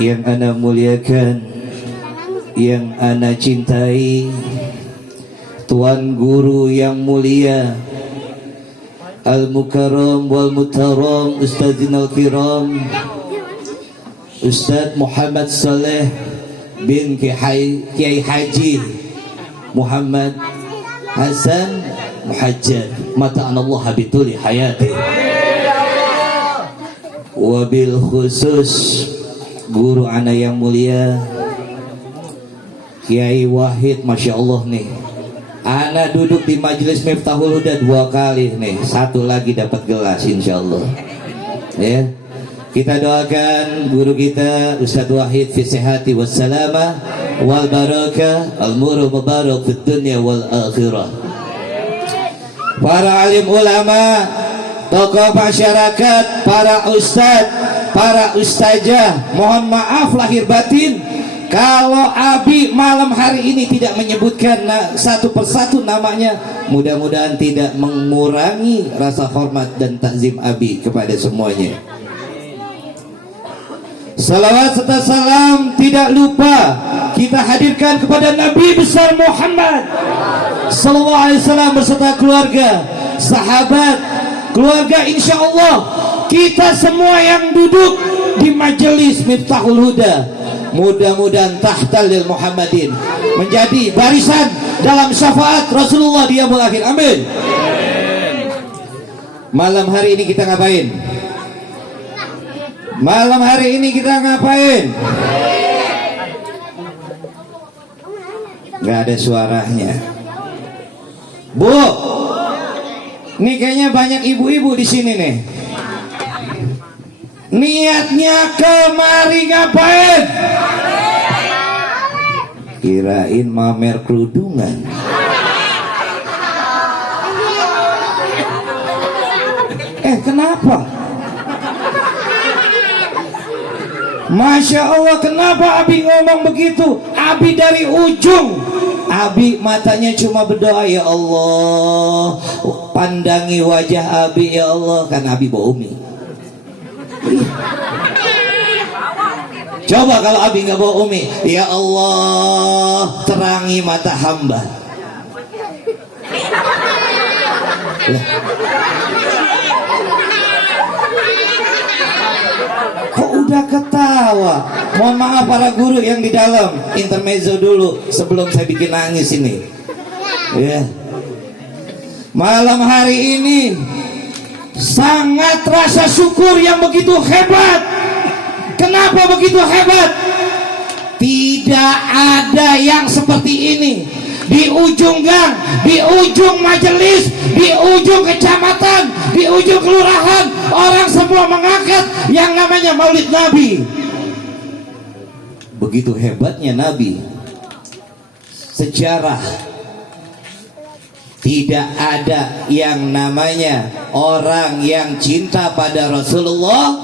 yang ana muliakan, yang ana cintai, Tuan Guru yang mulia, Al-Mukarram wal-Mutaram, Ustadzina al-Kiram, Ustadz Muhammad Saleh bin Kiai Haji Muhammad Hasan Muhajjad, mata'anallah bituli hayati. Wabil khusus guru ana yang mulia Kiai Wahid, Masya Allah nih, ana duduk di majelis Miftahul Huda 2 kali nih, 1 lagi dapat gelas insyaallah ya. Kita doakan guru kita Ustadz Wahid fi sihhati wassalamah wal barakah, al-muru mubarak fid dunya wal akhirah. Para alim ulama, tokoh masyarakat, para ustadz, para ustazah, mohon maaf lahir batin kalau Abi malam hari ini tidak menyebutkan satu persatu namanya. Mudah-mudahan tidak mengurangi rasa hormat dan takzim Abi kepada semuanya. Salawat serta salam tidak lupa kita hadirkan kepada Nabi besar Muhammad sallallahu alaihi wasallam beserta keluarga, sahabat, keluarga, insya Allah kita semua yang duduk di majelis Miftahul Huda mudah-mudahan tahtal lil Muhammadin, menjadi barisan dalam syafaat Rasulullah di yaumul akhir. Amin. Malam hari ini kita ngapain? Malam hari ini kita ngapain? Gak ada suaranya. Bu, ini kayaknya banyak ibu-ibu di sini nih. Niatnya kemari ngapain? Kirain mamer kerudungan. Kenapa? Masya Allah, kenapa Abi ngomong begitu? Abi dari ujung, Abi matanya cuma berdoa, ya Allah pandangi wajah Abi ya Allah, kan Abi bawa umi. Coba kalau Abi nggak bawa umi, ya Allah terangi mata hamba. Kok udah ketawa? Mohon maaf para guru yang di dalam, intermezzo dulu sebelum saya bikin nangis ini ya. Malam hari ini sangat rasa syukur yang begitu hebat. Kenapa begitu hebat? Tidak ada yang seperti ini. Di ujung gang, di ujung majelis, di ujung kecamatan, di ujung kelurahan, orang semua mengangkat yang namanya Maulid Nabi. Begitu hebatnya Nabi. Sejarah tidak ada yang namanya orang yang cinta pada Rasulullah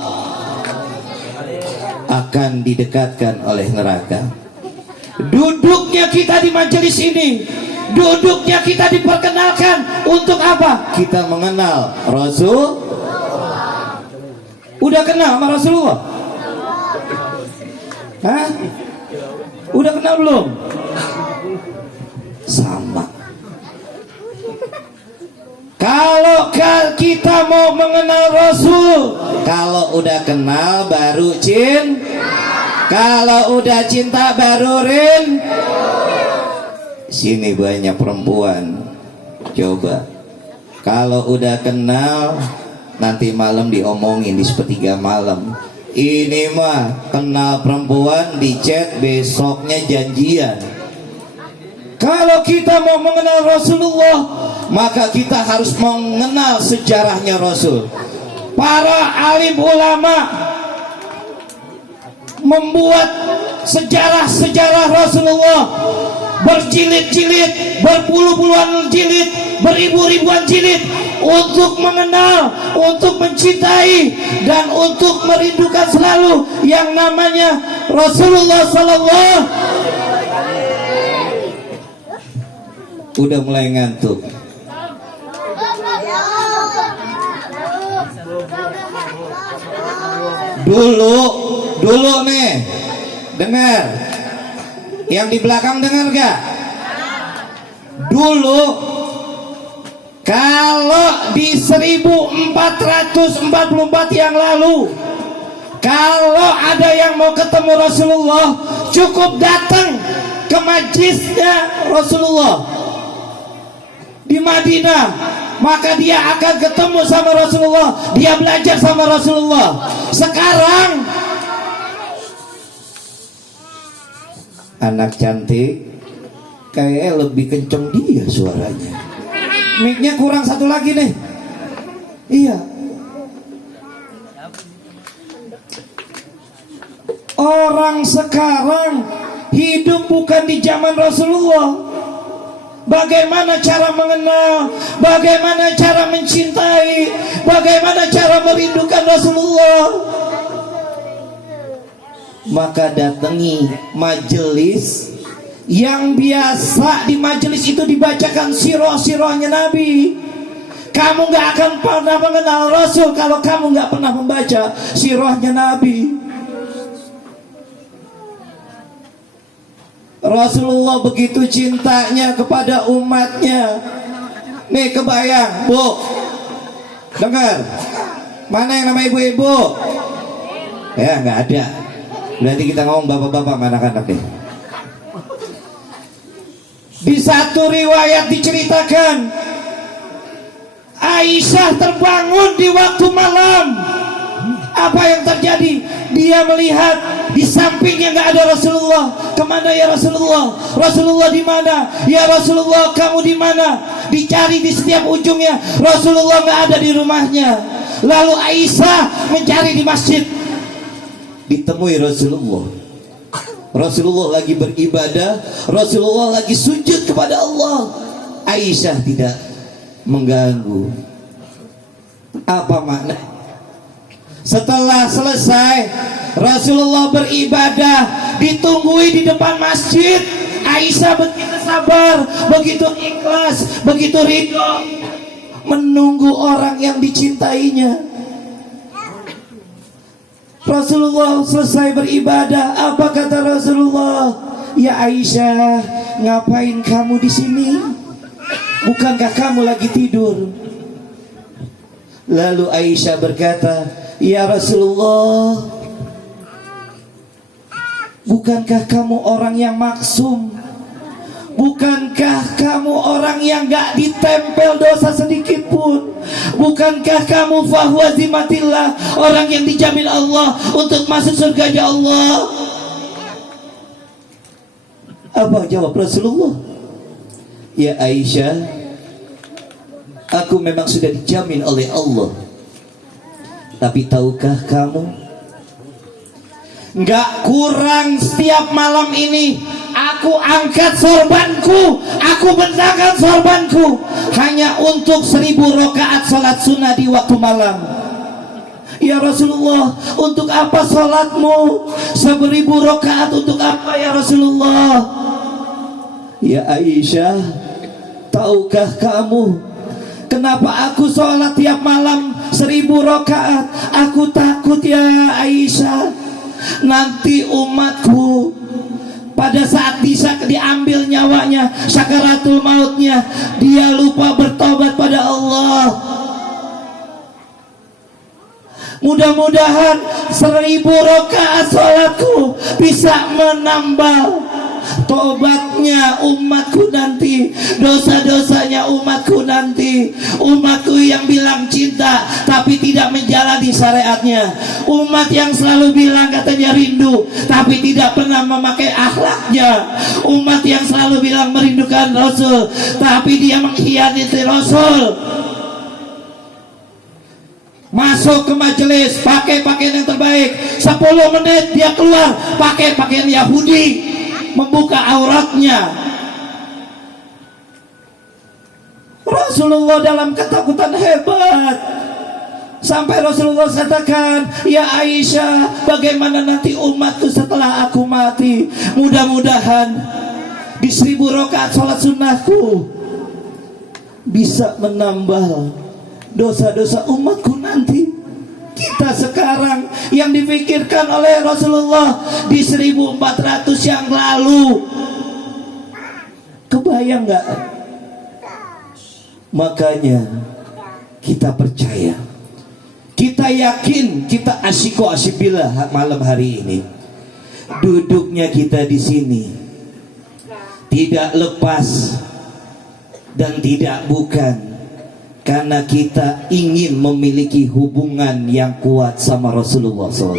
akan didekatkan oleh neraka. Duduknya kita di majelis ini, duduknya kita diperkenalkan untuk apa? Kita mengenal Rasul. Udah kenal sama Rasulullah? Hah? Udah kenal belum? Sama. Kalau kita mau mengenal Rasul, kalau udah kenal baru cinta. Kalau udah cinta baru rin. Sini banyak perempuan. Coba kalau udah kenal nanti malam diomongin di sepertiga malam. Ini mah kenal perempuan di chat, besoknya janjian. Kalau kita mau mengenal Rasulullah, maka kita harus mengenal sejarahnya Rasul. Para alim ulama membuat sejarah-sejarah Rasulullah berjilid-jilid, berpuluh-puluhan jilid, beribu-ribuan jilid untuk mengenal, untuk mencintai dan untuk merindukan selalu yang namanya Rasulullah sallallahu. Udah mulai ngantuk. dulu nih, dengar. Yang di belakang dengar gak? Dulu kalau di 1444 yang lalu, kalau ada yang mau ketemu Rasulullah, cukup datang ke majlisnya Rasulullah di Madinah, maka dia akan ketemu sama Rasulullah, dia belajar sama Rasulullah. Sekarang anak cantik kayak lebih kenceng dia suaranya. Mic-nya kurang satu lagi nih. Iya. Orang sekarang hidup bukan di zaman Rasulullah. Bagaimana cara mengenal, bagaimana cara mencintai, bagaimana cara merindukan Rasulullah. Maka datangi majelis yang biasa di majelis itu dibacakan sirah-sirahnya Nabi. Kamu gak akan pernah mengenal Rasul kalau kamu gak pernah membaca sirahnya Nabi. Rasulullah begitu cintanya kepada umatnya. Nih kebayang, Bu, dengar. Mana yang nama ibu-ibu? Ya gak ada. Berarti kita ngomong bapak-bapak sama anak-anak deh. Di satu riwayat diceritakan Aisyah terbangun di waktu malam. Apa yang terjadi? Dia melihat di sampingnya nggak ada Rasulullah. Kemana ya Rasulullah? Rasulullah di mana? Ya Rasulullah, kamu di mana? Dicari di setiap ujungnya, Rasulullah nggak ada di rumahnya. Lalu Aisyah mencari di masjid. Ditemui Rasulullah. Rasulullah lagi beribadah, Rasulullah lagi sujud kepada Allah. Aisyah tidak mengganggu. Apa makna? Setelah selesai Rasulullah beribadah, ditunggui di depan masjid. Aisyah begitu sabar, begitu ikhlas, begitu ridho menunggu orang yang dicintainya. Rasulullah selesai beribadah, apa kata Rasulullah? Ya Aisyah, ngapain kamu di sini? Bukankah kamu lagi tidur? Lalu Aisyah berkata, ya Rasulullah, bukankah kamu orang yang maksum? Bukankah kamu orang yang gak ditempel dosa sedikit pun? Bukankah kamu fahuwa zimatillah, orang yang dijamin Allah untuk masuk surganya Allah? Apa jawab Rasulullah? Ya Aisyah, aku memang sudah dijamin oleh Allah. Tapi tahukah kamu, gak kurang setiap malam ini aku angkat sorbanku, aku bentangkan sorbanku hanya untuk 1000 rakaat salat sunnah di waktu malam. Ya Rasulullah, untuk apa salatmu? 1000 rakaat untuk apa ya Rasulullah? Ya Aisyah, tahukah kamu kenapa aku sholat tiap malam 1000 rakaat? Aku takut ya Aisyah, nanti umatku pada saat bisa diambil nyawanya, sakaratul mautnya, dia lupa bertobat pada Allah. Mudah-mudahan 1000 rakaat sholatku bisa menambah tobatnya umatku nanti, dosa-dosanya umatku nanti. Umatku yang bilang cinta tapi tidak menjalani syariatnya, umat yang selalu bilang katanya rindu tapi tidak pernah memakai akhlaknya, umat yang selalu bilang merindukan Rasul tapi dia mengkhianati Rasul. Masuk ke majelis pakai pakaian yang terbaik, 10 menit dia keluar pakai pakaian Yahudi, membuka auratnya. Rasulullah dalam ketakutan hebat, sampai Rasulullah katakan, ya Aisyah, bagaimana nanti umatku setelah aku mati? Mudah-mudahan di 1000 rakaat sholat sunnahku bisa menambah dosa-dosa umatku nanti. kita sekarang yang dipikirkan oleh Rasulullah di 1400 yang lalu. Kebayang nggak? Makanya kita percaya, kita yakin, kita asyiko asyibillah malam hari ini. Duduknya kita di sini tidak lepas dan tidak bukan karena kita ingin memiliki hubungan yang kuat sama Rasulullah SAW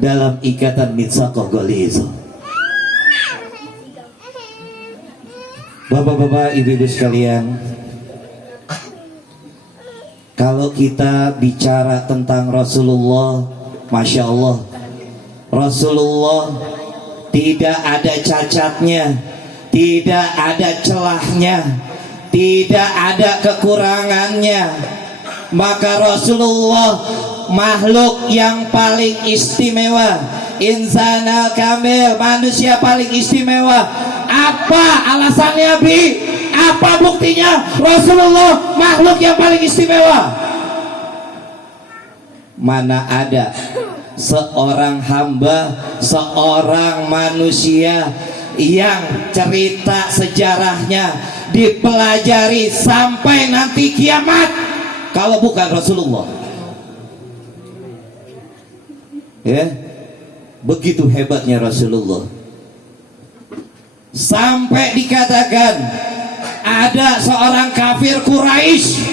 dalam ikatan mitsaqah ghaliz. Bapak-bapak, ibu-ibu sekalian, kalau kita bicara tentang Rasulullah, Masya Allah, Rasulullah tidak ada cacatnya, tidak ada celahnya, tidak ada kekurangannya. Maka Rasulullah makhluk yang paling istimewa, insanal kamil, manusia paling istimewa. Apa alasannya, Bi? Apa buktinya Rasulullah makhluk yang paling istimewa? Mana ada seorang hamba, seorang manusia yang cerita sejarahnya dipelajari sampai nanti kiamat kalau bukan Rasulullah. Ya, begitu hebatnya Rasulullah. Sampai dikatakan ada seorang kafir Quraisy.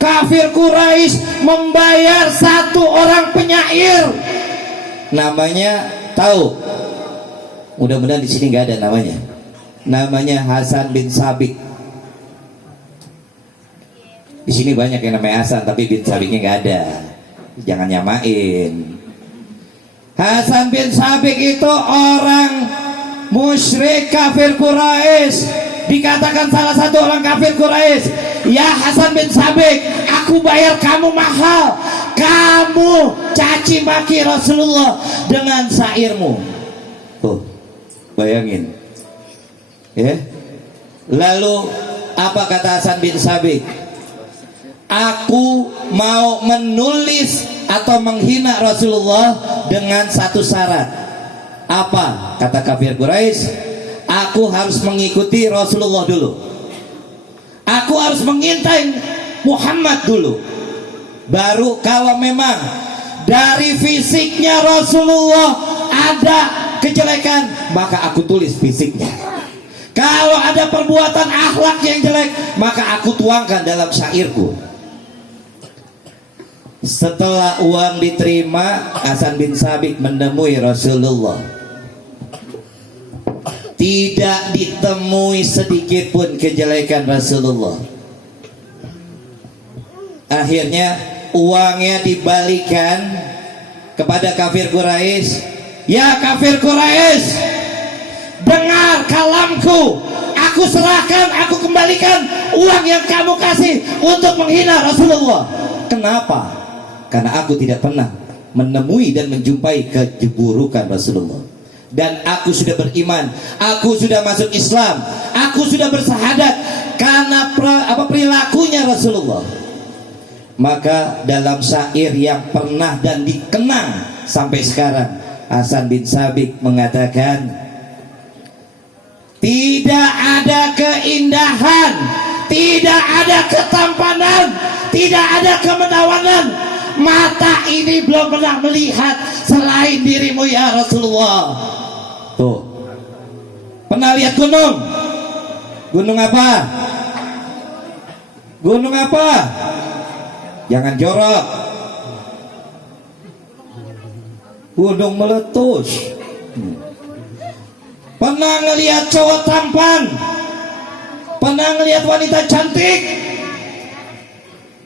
Kafir Quraisy membayar satu orang penyair. Namanya tahu? Mudah-mudahan di sini nggak ada namanya. Namanya Hasan bin Sabik. Di sini banyak yang namanya Hasan, tapi bin Sabiknya nggak ada. Jangan nyamain. Hasan bin Sabik itu orang musyrik kafir Quraisy. Dikatakan salah satu orang kafir Quraisy, ya Hasan bin Sabik, aku bayar kamu mahal. Kamu caci maki Rasulullah dengan syairmu. Tuh, bayangin. Ya. Lalu apa kata Hasan bin Sabik? Aku mau menulis atau menghina Rasulullah dengan satu syarat. Apa? Kata kafir Quraisy, aku harus mengikuti Rasulullah dulu. Aku harus mengintai Muhammad dulu. Baru kalau memang dari fisiknya Rasulullah ada kejelekan, maka aku tulis fisiknya. Kalau ada perbuatan akhlak yang jelek, maka aku tuangkan dalam syairku. Setelah uang diterima, Hasan bin Sabik menemui Rasulullah. Tidak ditemui sedikit pun kejelekan Rasulullah. Akhirnya uangnya dibalikan kepada kafir Quraisy. Ya kafir Quraisy, dengar kalamku. Aku serahkan, aku kembalikan uang yang kamu kasih untuk menghina Rasulullah. Kenapa? Karena aku tidak pernah menemui dan menjumpai keburukan Rasulullah. Dan aku sudah beriman, aku sudah masuk Islam, aku sudah bersahadat karena perilakunya Rasulullah. Maka dalam syair yang pernah dan dikenang sampai sekarang, Hasan bin Sabik mengatakan, tidak ada keindahan, tidak ada ketampanan, tidak ada kemenawanan. Mata ini belum pernah melihat selain dirimu ya Rasulullah. Tuh, pernah lihat gunung? Gunung apa? Gunung apa? Jangan jorok. Gunung meletus. Pernah ngelihat cowok tampan? Pernah ngelihat wanita cantik?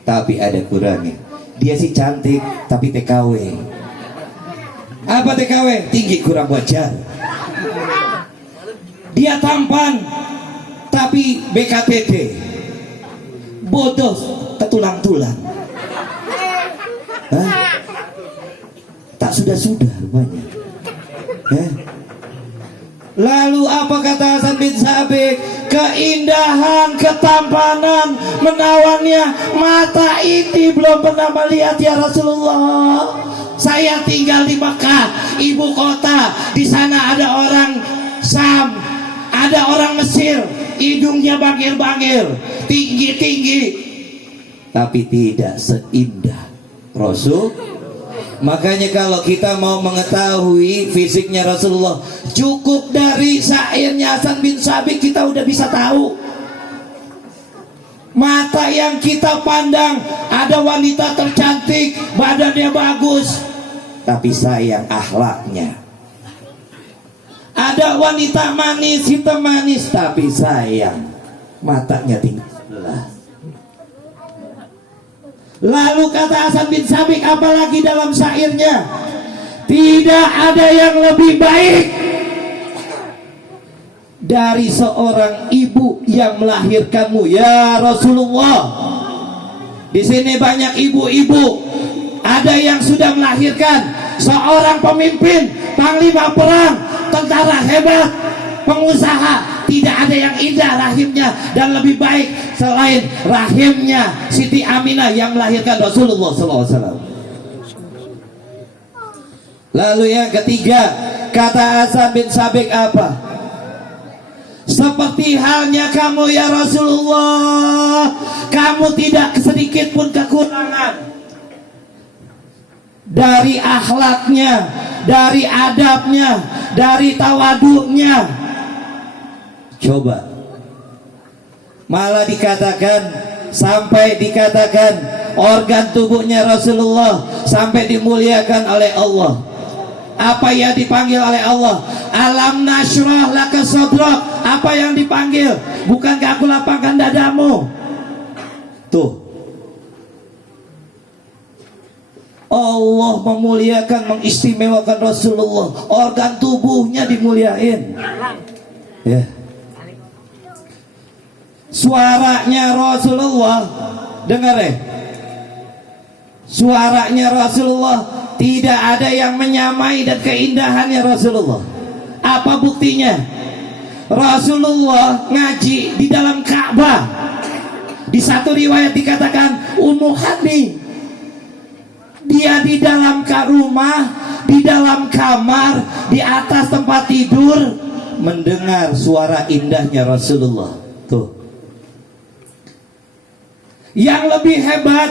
Tapi ada kurangnya. Dia sih cantik, tapi TKW. Apa TKW? Tinggi kurang wajar. Dia tampan, tapi BKTT. Bodoh, ketulang-tulang. Tak sudah-sudah rupanya. Lalu apa kata Hasan bin Sabik? keindahan, ketampanan, menawannya. Mata ini belum pernah melihat ya Rasulullah. Saya tinggal di Mekah, ibu kota. Di sana ada orang Sam, ada orang Mesir, hidungnya bangir-bangir, tinggi-tinggi, tapi tidak seindah Rasul. Makanya kalau kita mau mengetahui fisiknya Rasulullah, cukup dari syairnya Hasan bin Sabit kita udah bisa tahu. Mata yang kita pandang, ada wanita tercantik, badannya bagus, tapi sayang akhlaknya. Ada wanita manis, hitam manis, tapi sayang matanya tinggi sebelah. Lalu kata Hasan bin Sabit apalagi dalam syairnya, tidak ada yang lebih baik dari seorang ibu yang melahirkanmu ya Rasulullah. Di sini banyak ibu-ibu, ada yang sudah melahirkan seorang pemimpin, panglima perang, tentara hebat, pengusaha. Tidak ada yang indah rahimnya dan lebih baik selain rahimnya Siti Aminah yang melahirkan Rasulullah SAW. Lalu yang ketiga, kata Hasan bin Sabit apa? Seperti halnya kamu ya Rasulullah, kamu tidak sedikit pun kekurangan dari akhlaknya, dari adabnya, dari tawaduknya. Coba, malah dikatakan, sampai dikatakan organ tubuhnya Rasulullah sampai dimuliakan oleh Allah. Apa yang dipanggil oleh Allah? Alam nashrah laka sadrak. Apa yang dipanggil? Bukankah aku lapangkan dadamu? Tuh, Allah memuliakan, mengistimewakan Rasulullah. Organ tubuhnya dimuliain. Ya. Suaranya Rasulullah, dengar ya, suaranya Rasulullah tidak ada yang menyamai dan keindahannya Rasulullah. Apa buktinya? Rasulullah ngaji di dalam Ka'bah. Di satu riwayat dikatakan Ummu Hani, dia di dalam rumah, di dalam kamar, di atas tempat tidur, mendengar suara indahnya Rasulullah. Tuh. Yang lebih hebat,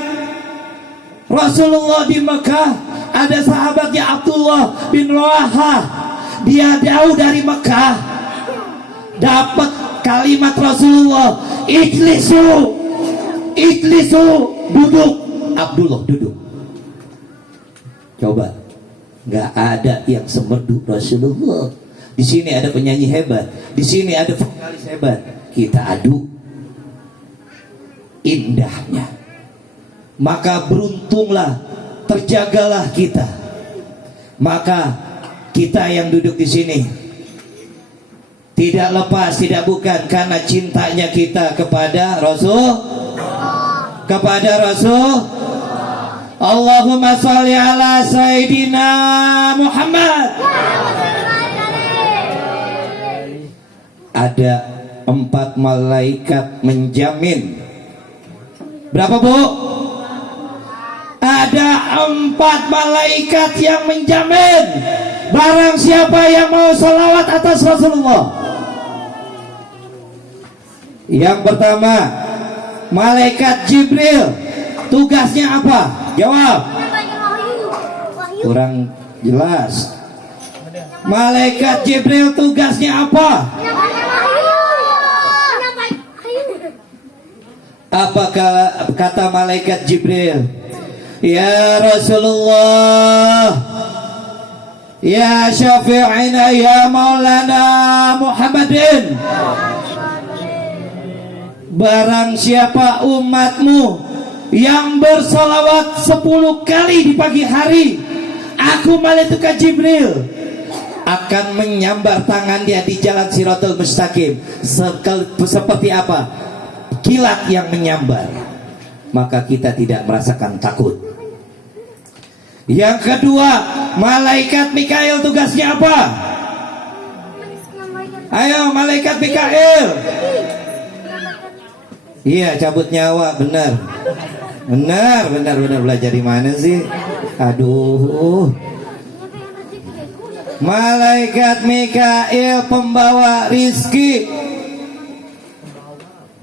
Rasulullah di Mekah, ada sahabatnya Abdullah bin Rawahah. Dia jauh dari Mekah, dapat kalimat Rasulullah, ijlisu, ijlisu, duduk. Abdullah duduk. Coba, nggak ada yang semerdu Rasulullah. Di sini ada penyanyi hebat, di sini ada vokalis hebat. Kita adu indahnya. Maka beruntunglah, terjagalah kita. Maka kita yang duduk di sini tidak lepas, tidak bukan karena cintanya kita kepada Rasul, kepada Rasul. Allahumma sholli ala Sayyidina Muhammad. Ada 4 malaikat menjamin. Berapa bu? Ada 4 malaikat yang menjamin barang siapa yang mau sholawat atas Rasulullah. Yang pertama, malaikat Jibril. Tugasnya apa? Jawab. Kurang jelas. Malaikat Jibril tugasnya apa? Apa kata malaikat Jibril? Ya Rasulullah, ya syafi'ina, ya maulana Muhammadin, barang siapa umatmu yang bersolawat 10 kali di pagi hari, aku malaikat Jibril akan menyambar tangan dia di jalan Siratul Mustaqim. Seperti apa? Kilat yang menyambar. Maka kita tidak merasakan takut. Yang kedua, malaikat Mikail tugasnya apa? Ayo malaikat Mikail. Iya, cabut nyawa, benar. Benar belajar di mana sih? Aduh. Malaikat Mikail pembawa rizki.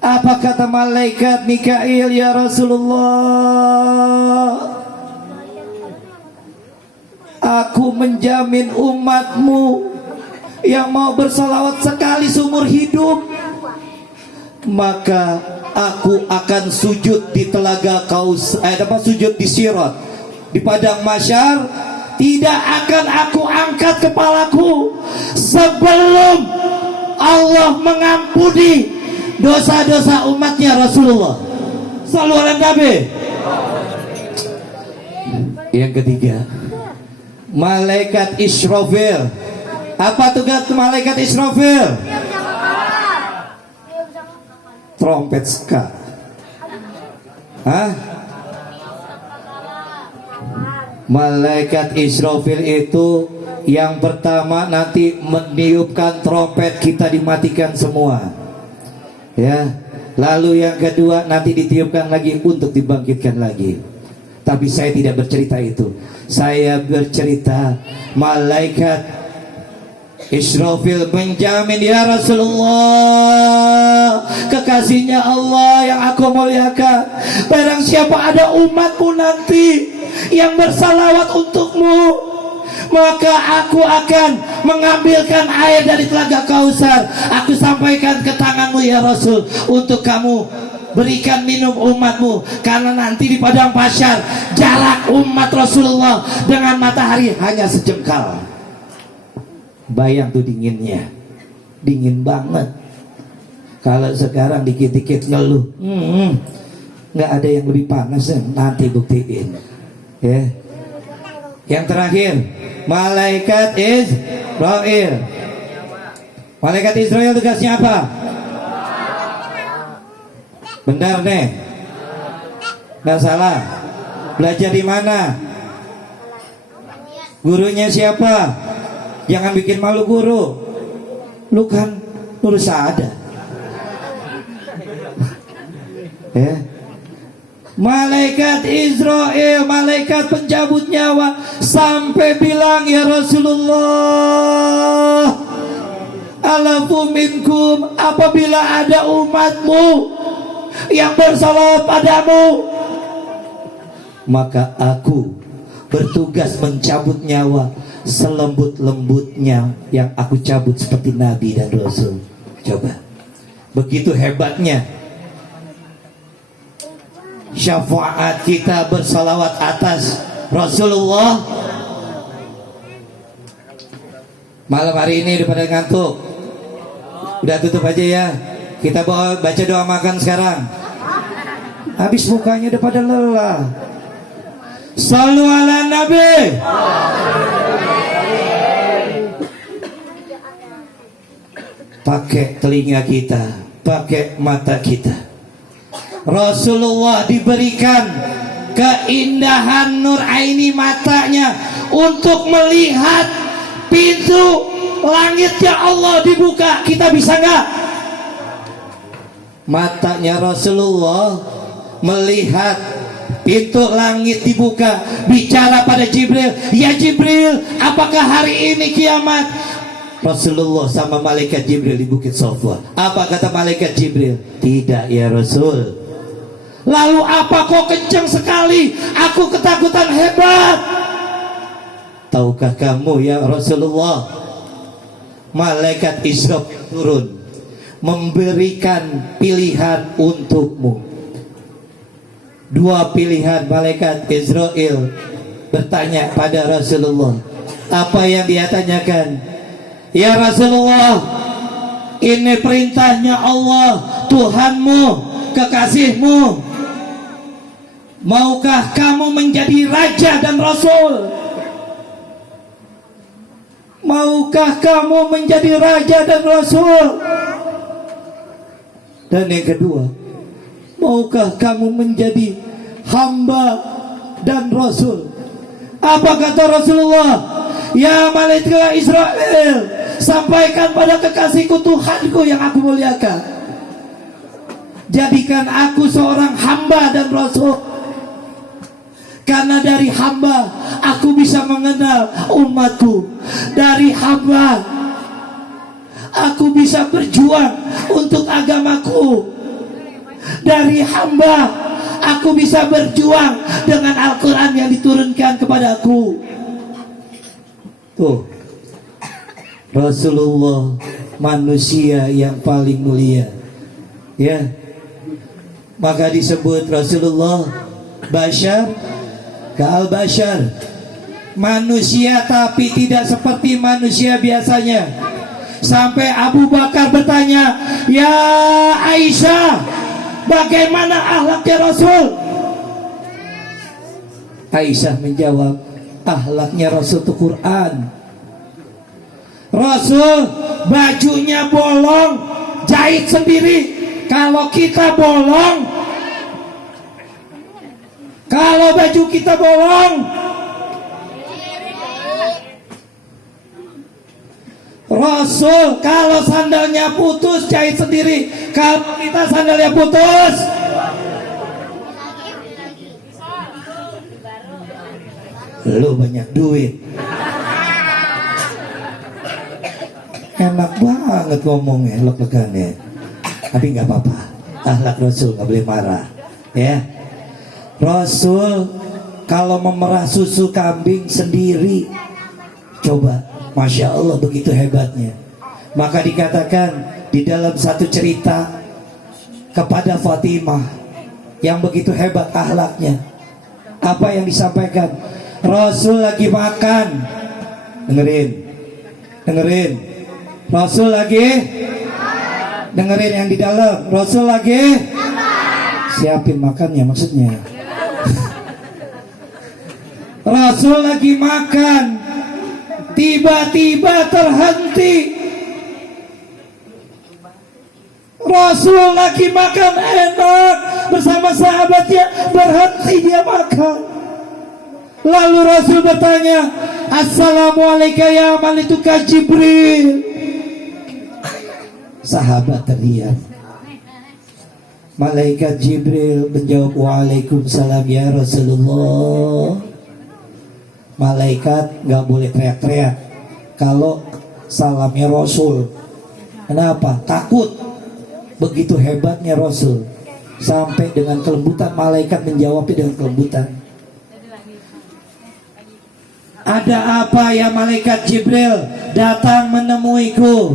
Apa kata malaikat Mikail ya Rasulullah? Aku menjamin umatmu yang mau bersalawat sekali seumur hidup, maka aku akan sujud di telaga sujud di Sirat, di padang mahsyar. Tidak akan aku angkat kepalaku sebelum Allah mengampuni dosa-dosa umatnya Rasulullah. Shallu ala Nabi. Yang ketiga, malaikat Israfil. Apa tugas malaikat Israfil? Trompet ska. Hah? Malaikat Israfil itu yang pertama nanti meniupkan trompet, kita dimatikan semua. Ya. Lalu yang kedua nanti ditiupkan lagi untuk dibangkitkan lagi. Tapi saya tidak bercerita itu. Saya bercerita malaikat Israfil menjamin ya Rasulullah, kekasihnya Allah yang aku muliakan, barang siapa ada umatmu nanti yang bersalawat untukmu, maka aku akan mengambilkan air dari telaga Kausar, aku sampaikan ke tanganmu ya Rasul, untuk kamu berikan minum umatmu. Karena nanti di padang mahsyar jarak umat Rasulullah dengan matahari hanya sejengkal. Bayang tuh dinginnya, dingin banget. Kalau sekarang dikit-dikit ngeluh, nggak ada yang lebih panas ya. Nanti buktiin ya. Yang terakhir, malaikat Israel. Malaikat Israel tugasnya apa? Benar nih, nggak salah. Belajar di mana? Gurunya siapa? Jangan bikin malu guru. Lu kan Nur Saada. Ya. Malaikat Israel, malaikat pencabut nyawa, sampai bilang ya Rasulullah, alafu minkum, apabila ada umatmu yang bersalawat padamu, maka aku bertugas mencabut nyawa selembut-lembutnya yang aku cabut seperti Nabi dan Rasul. Coba, begitu hebatnya syafaat kita bersalawat atas Rasulullah. Malam hari ini udah pada ngantuk, udah tutup aja ya. Kita baca doa makan sekarang. Habis mukanya udah pada lelah. Shallu ala Nabi. Pakai telinga kita, pakai mata kita. Rasulullah diberikan keindahan nur aini matanya untuk melihat pintu langitnya Allah dibuka. Kita bisa nggak? Matanya Rasulullah melihat pintu langit dibuka, bicara pada Jibril, ya Jibril, apakah hari ini kiamat? Rasulullah sama malaikat Jibril di Bukit Safa. Apa kata malaikat Jibril? Tidak ya Rasul. Lalu apa kok kencang sekali? Aku ketakutan hebat. Tahukah kamu ya Rasulullah, malaikat Israfil turun memberikan pilihan untukmu. Dua pilihan. Malaikat Israel bertanya pada Rasulullah. Apa yang dia tanyakan? Ya Rasulullah, ini perintahnya Allah, Tuhanmu, kekasihmu. Maukah kamu menjadi raja dan rasul? Maukah kamu menjadi raja dan rasul? Dan yang kedua, maukah kamu menjadi hamba dan rasul? Apa kata Rasulullah? Ya malaikat Israel, sampaikan pada kekasihku Tuhanku yang aku muliakan. Jadikan aku seorang hamba dan rasul, karena dari hamba aku bisa mengenal umatku. Dari hamba aku bisa berjuang untuk agamaku. Dari hamba aku bisa berjuang dengan Al-Quran yang diturunkan kepadaku. Tuh, Rasulullah manusia yang paling mulia, ya. Maka disebut Rasulullah Bashar Ka'al Bashar, manusia tapi tidak seperti manusia biasanya. Sampai Abu Bakar bertanya, "Ya Aisyah, bagaimana akhlaknya Rasul?" Aisyah menjawab, "Akhlaknya Rasul itu Quran. Rasul bajunya bolong, jahit sendiri. Kalau kita bolong, kalau baju kita bolong, Rasul kalau sandalnya putus jahit sendiri. Kalau kita sandalnya putus, lu banyak duit." Enak banget ngomongnya, lek-lekannya. Tapi nggak apa-apa, akhlak Rasul nggak boleh marah, ya. Rasul kalau memerah susu kambing sendiri, coba, Masya Allah, begitu hebatnya. Maka dikatakan di dalam satu cerita kepada Fatimah yang begitu hebat akhlaknya, apa yang disampaikan? Rasul lagi makan, dengerin, Rasul lagi dengerin yang di dalam, Rasul lagi siapin makannya, maksudnya Rasul lagi makan, tiba-tiba terhenti. Rasul lagi makan enak bersama sahabatnya, berhenti dia makan. Lalu Rasul bertanya, "Assalamualaikum ya malaikat Jibril." Sahabat teriak. Malaikat Jibril menjawab, "Waalaikumsalam ya Rasulullah." Malaikat gak boleh teriak-teriak kalau salamnya Rasul. Kenapa? Takut. Begitu hebatnya Rasul, sampai dengan kelembutan malaikat menjawabnya dengan kelembutan. "Ada apa ya malaikat Jibril datang menemuiku?"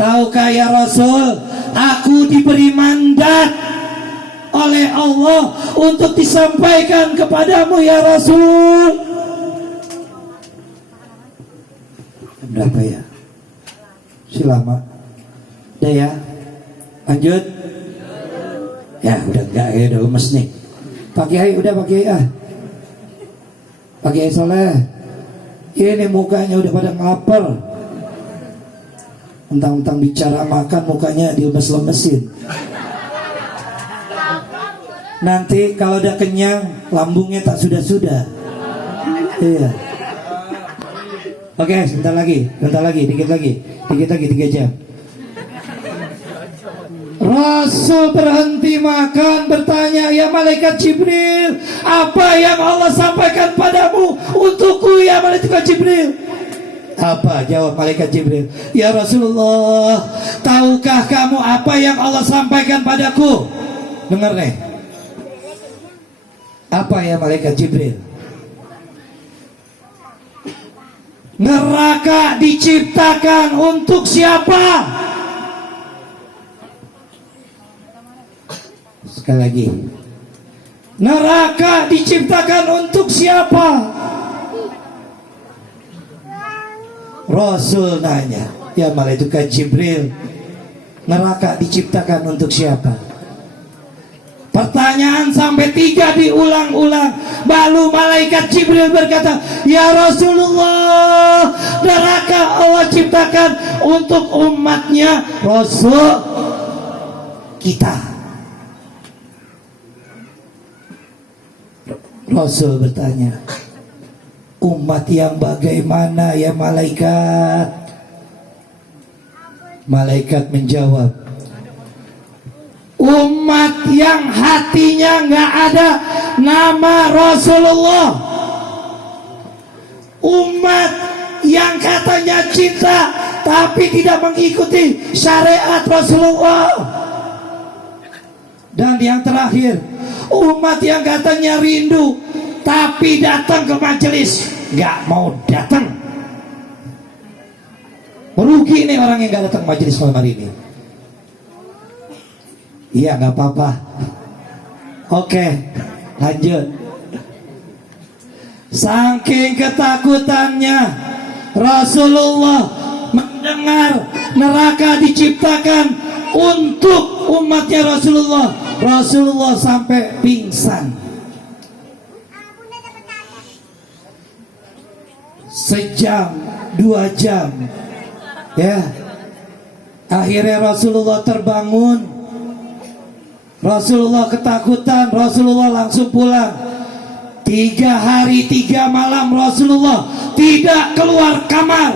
"Tahukah ya Rasul, aku diberi mandat oleh Allah untuk disampaikan kepadamu ya Rasul." Berapa ya? Si lama. Udah ya? Lanjut? Ya udah enggak ya, udah lemes nih. Pak Kiai, udah Pak Kiai ah. Pak Kiai Soleh, ini mukanya udah pada ngelaper. Mentang-mentang bicara makan mukanya dilemes-lemesin. Nanti kalau udah kenyang lambungnya tak sudah-sudah. Iya. Oke, sebentar lagi, dikit lagi 3 jam. Rasul berhenti makan, bertanya, "Ya malaikat Jibril, apa yang Allah sampaikan padamu untukku ya malaikat Jibril?" "Apa?" jawab malaikat Jibril. "Ya Rasulullah, tahukah kamu apa yang Allah sampaikan padaku?" Dengar nih. Apa ya malaikat Jibril? "Neraka diciptakan untuk siapa?" Sekali lagi. "Neraka diciptakan untuk siapa?" Rasul nanya, "Ya malaikat Jibril, neraka diciptakan untuk siapa?" Pertanyaan sampai 3 diulang-ulang. Baru malaikat Jibril berkata, "Ya Rasulullah, neraka Allah ciptakan untuk umatnya Rasul kita." Rasul bertanya, "Umat yang bagaimana ya malaikat?" Malaikat menjawab, umat yang hatinya nggak ada nama Rasulullah, umat yang katanya cinta tapi tidak mengikuti syariat Rasulullah, dan yang terakhir, umat yang katanya rindu tapi datang ke majelis nggak mau datang. Merugi nih orang yang nggak datang ke majelis malam hari ini. Iya, nggak apa-apa. Oke, lanjut. Saking ketakutannya Rasulullah mendengar neraka diciptakan untuk umatnya Rasulullah, Rasulullah sampai pingsan. Sejam, 2 jam, ya. Akhirnya Rasulullah terbangun. Rasulullah ketakutan, Rasulullah langsung pulang. 3 hari 3 malam Rasulullah tidak keluar kamar.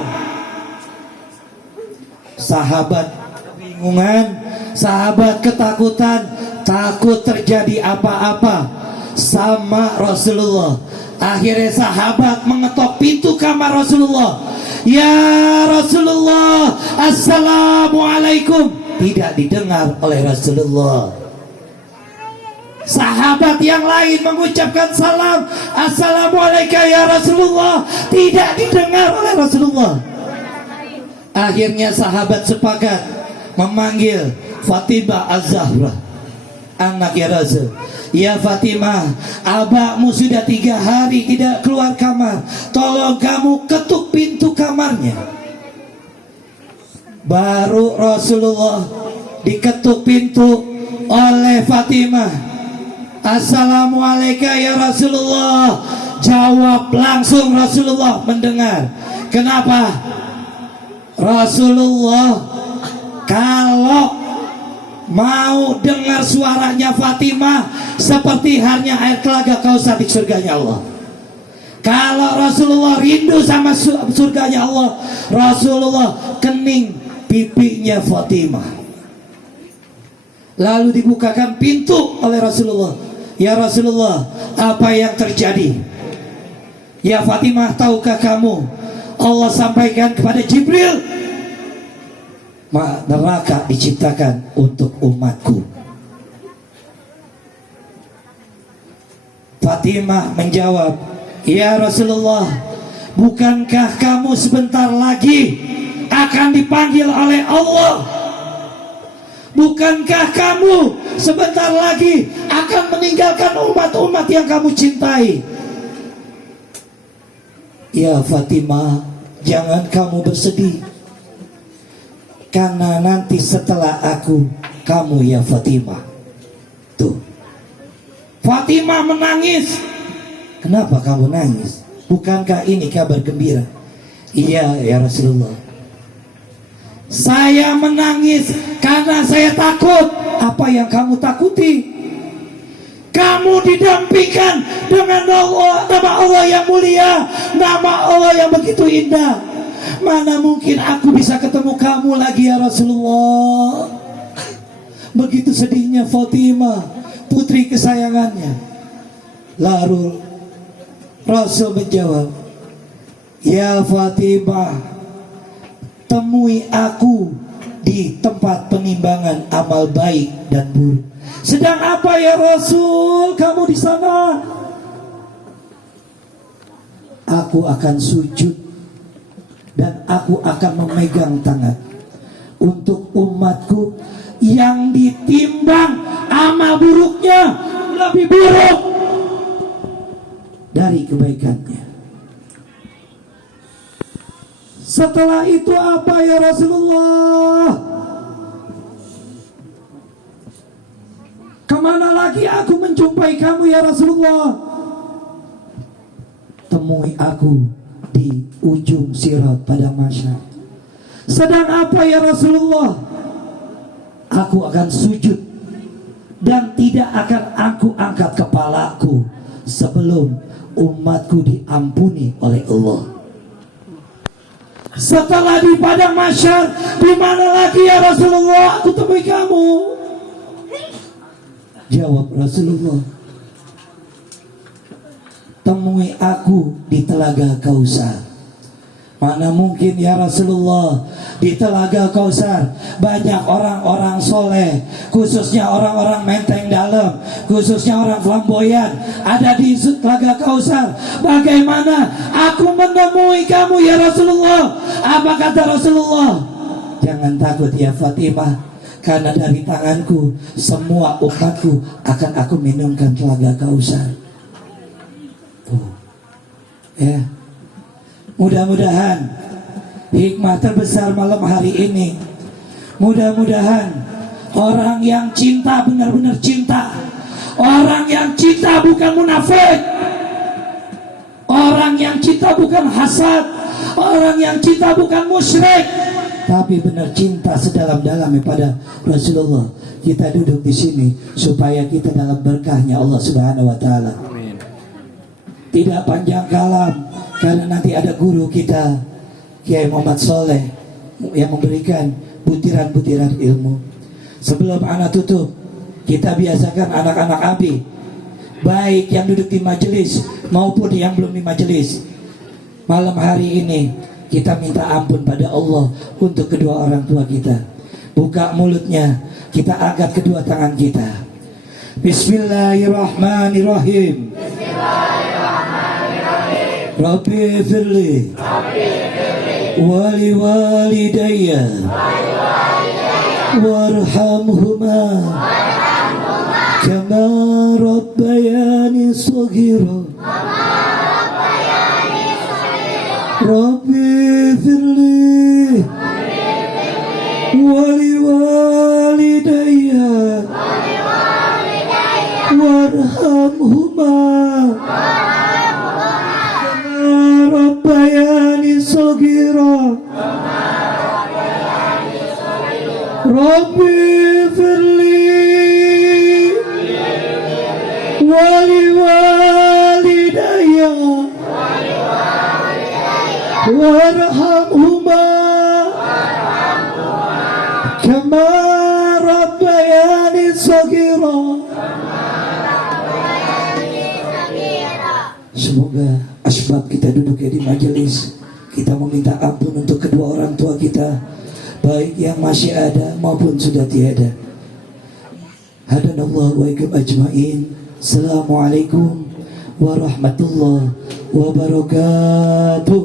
Sahabat kebingungan, sahabat ketakutan, takut terjadi apa-apa sama Rasulullah. Akhirnya sahabat mengetok pintu kamar Rasulullah. Ya Rasulullah, assalamualaikum. Tidak didengar oleh Rasulullah. Sahabat yang lain mengucapkan salam, assalamualaikum ya Rasulullah. Tidak didengar oleh Rasulullah. Akhirnya sahabat sepakat memanggil Fatimah Az-Zahra, anak ya Rasul. Ya Fatimah, abakmu sudah 3 hari tidak keluar kamar. Tolong kamu ketuk pintu kamarnya. Baru Rasulullah diketuk pintu oleh Fatimah. Assalamualaikum ya Rasulullah. Jawab langsung Rasulullah mendengar. Kenapa? Rasulullah kalau mau dengar suaranya Fatimah seperti halnya air telaga Kausar di surganya Allah. Kalau Rasulullah rindu sama surganya Allah, Rasulullah kening pipinya Fatimah. Lalu dibukakan pintu oleh Rasulullah. Ya Rasulullah, apa yang terjadi? Ya Fatimah, tahukah kamu Allah sampaikan kepada Jibril, neraka diciptakan untuk umatku. Fatimah menjawab, ya Rasulullah, bukankah kamu sebentar lagi akan dipanggil oleh Allah? Bukankah kamu sebentar lagi akan meninggalkan umat-umat yang kamu cintai? Ya Fatimah, jangan kamu bersedih, karena nanti setelah aku, kamu ya Fatimah. Tuh, Fatimah menangis. Kenapa kamu nangis? Bukankah ini kabar gembira? Iya ya Rasulullah, saya menangis karena saya takut. Apa yang kamu takuti? Kamu didampingkan dengan Allah, nama Allah yang mulia, nama Allah yang begitu indah. Mana mungkin aku bisa ketemu kamu lagi ya Rasulullah. Begitu sedihnya Fatimah, putri kesayangannya. Lalu Rasul menjawab, ya Fatimah, temui aku di tempat penimbangan amal baik dan buruk. Sedang apa ya Rasul kamu di sana? Aku akan sujud dan aku akan memegang tangan untuk umatku yang ditimbang amal buruknya lebih buruk dari kebaikannya. Setelah itu apa ya Rasulullah? Kemana lagi aku menjumpai kamu ya Rasulullah? Temui aku di ujung sirat pada masyar. Sedang apa ya Rasulullah? Aku akan sujud dan tidak akan aku angkat kepalaku sebelum umatku diampuni oleh Allah. Setelah di padang mahsyar, di mana lagi ya Rasulullah aku temui kamu? Jawab Rasulullah, temui aku di Telaga Kausar. Mana mungkin ya Rasulullah, di Telaga Kausar banyak orang-orang soleh, khususnya orang-orang menteng dalam, khususnya orang flamboyan, ada di Telaga Kausar. Bagaimana aku menemui kamu ya Rasulullah? Apa kata Rasulullah? Jangan takut ya Fatimah, karena dari tanganku semua umatku akan aku minumkan Telaga Kausar. Tuh, ya. Mudah-mudahan hikmah terbesar malam hari ini, mudah-mudahan orang yang cinta benar-benar cinta, orang yang cinta bukan munafik, orang yang cinta bukan hasad, orang yang cinta bukan musyrik, tapi benar cinta sedalam-dalamnya pada Rasulullah. Kita duduk di sini supaya kita dalam berkahnya Allah Subhanahu wa taala. Tidak panjang kalam, karena nanti ada guru kita Kiai Muhammad Soleh yang memberikan butiran-butiran ilmu. Sebelum anak tutup, kita biasakan anak-anak ABI, baik yang duduk di majelis maupun yang belum di majelis, malam hari ini kita minta ampun pada Allah untuk kedua orang tua kita. Buka mulutnya, kita angkat kedua tangan kita. Bismillahirrahmanirrahim. Rabbi firli wali walidayya warhamhuma kama rabbayani shaghira. Rabbi firli wali walidayya warhamhuma Rabbayani shaghira. Rabbi firli wali walidayya warhamhuma kama rabbayani shaghira. Semoga asbab kita duduk di majelis, kita meminta ampun untuk kedua orang tua kita, baik yang masih ada maupun sudah tiada. Hadanallahu wa iyyakum ajmain. Assalamualaikum warahmatullahi wabarakatuh.